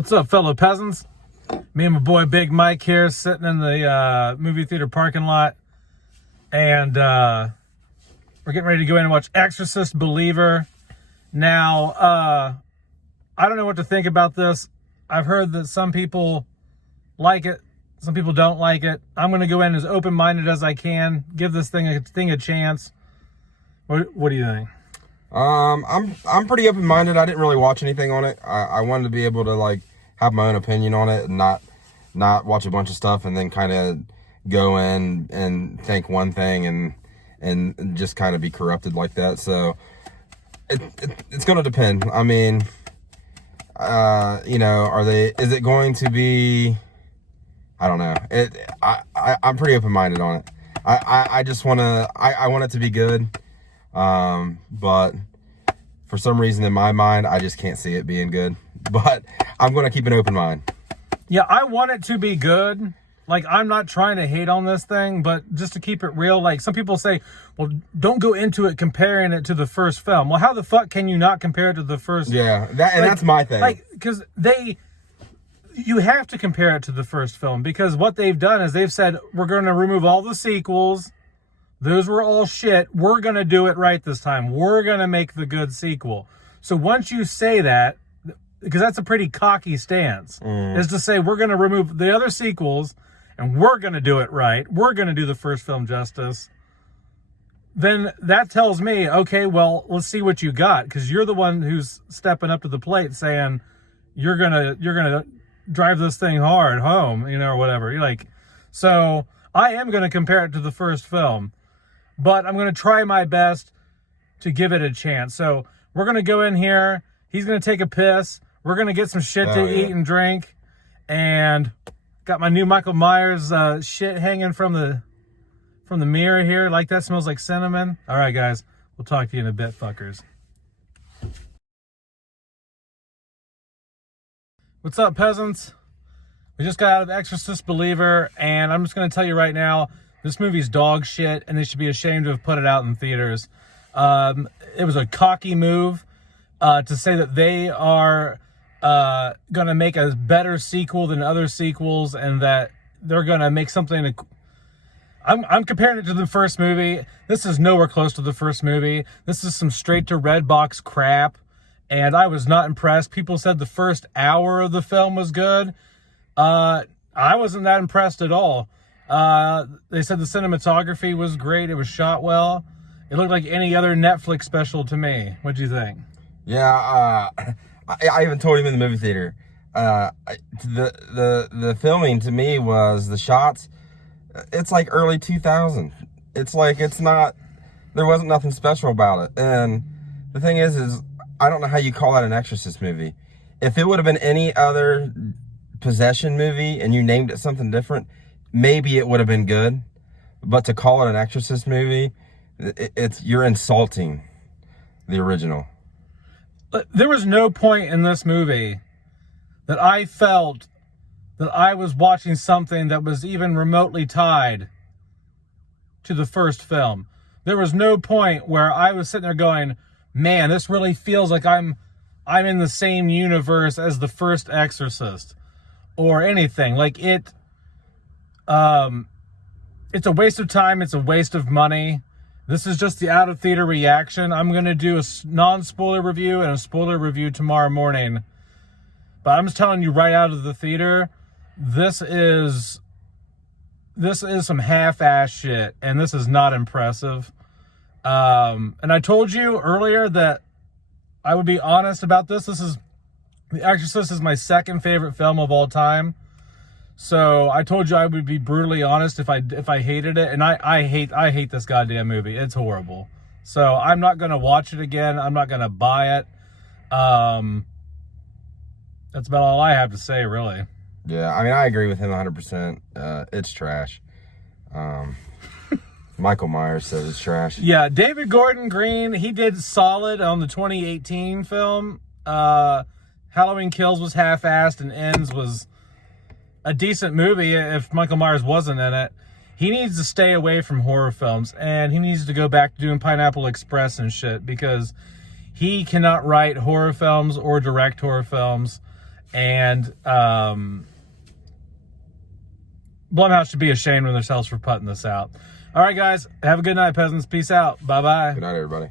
What's up, fellow peasants? Me and my boy Big Mike here, sitting in the movie theater parking lot, and we're getting ready to go in and watch Exorcist Believer. Now, I don't know what to think about this. I've heard that some people like it, some people don't like it. I'm going to go in as open-minded as I can, give this thing a chance. What do you think? I'm pretty open-minded. I didn't really watch anything on it. I wanted to be able to like have my own opinion on it and not watch a bunch of stuff and then kind of go in and think one thing and just kind of be corrupted like that. So it's going to depend. I mean, is it going to be, I don't know. I'm pretty open-minded on it. I just want it to be good. But for some reason in my mind, I just can't see it being good, but I'm going to keep an open mind. Yeah, I want it to be good. Like, I'm not trying to hate on this thing, but just to keep it real, like some people say, well, don't go into it comparing it to the first film. Well, how the fuck can you not compare it to the first? Yeah, that's my thing. Like, because you have to compare it to the first film, because what they've done is they've said, we're going to remove all the sequels. Those were all shit. We're going to do it right this time. We're going to make the good sequel. So once you say that, because that's a pretty cocky stance, is to say we're going to remove the other sequels and we're going to do it right. We're going to do the first film justice. Then that tells me, okay, well, let's see what you got, because you're the one who's stepping up to the plate saying you're going to drive this thing hard home, or whatever. You're like, so I am going to compare it to the first film. But I'm going to try my best to give it a chance. So we're going to go in here. He's going to take a piss. We're going to get some shit to eat and drink. And got my new Michael Myers shit hanging from the mirror here. Like, that smells like cinnamon. All right, guys. We'll talk to you in a bit, fuckers. What's up, peasants? We just got out of Exorcist Believer. And I'm just going to tell you right now, this movie's dog shit, and they should be ashamed to have put it out in theaters. It was a cocky move to say that they are going to make a better sequel than other sequels, and that they're going to make something. I'm comparing it to the first movie. This is nowhere close to the first movie. This is some straight to red box crap, and I was not impressed. People said the first hour of the film was good. I wasn't that impressed at all. They said the cinematography was great. It was shot well. It looked like any other Netflix special to me. What'd you think? Yeah, I even told him in the movie theater. The filming to me was the shots. It's like early 2000. It's like there wasn't nothing special about it. And the thing is I don't know how you call that an Exorcist movie. If it would have been any other possession movie and you named it something different, maybe it would have been good, but to call it an Exorcist movie, you're insulting the original. There was no point in this movie that I felt that I was watching something that was even remotely tied to the first film. There was no point where I was sitting there going, man, this really feels like I'm in the same universe as the first Exorcist or anything. Like, it's a waste of time. It's a waste of money. This is just the out-of-theater reaction. I'm going to do a non-spoiler review and a spoiler review tomorrow morning. But I'm just telling you right out of the theater, this is some half-ass shit, and this is not impressive. And I told you earlier that I would be honest about this. The Exorcist is my second favorite film of all time. So I told you I would be brutally honest if I hated it, and I hate this goddamn movie. It's horrible. So I'm not gonna watch it again. I'm not gonna buy it. That's about all I have to say, really. Yeah, I mean, I agree with him 100%. It's trash. Michael Myers says it's trash. Yeah, David Gordon Green, he did solid on the 2018 film. Halloween Kills was half-assed, and Ends was a decent movie if Michael Myers wasn't in it. He needs to stay away from horror films, and he needs to go back to doing Pineapple Express and shit, because he cannot write horror films or direct horror films. And Blumhouse should be ashamed of themselves for putting this out. All right, guys. Have a good night, peasants. Peace out. Bye-bye. Good night, everybody.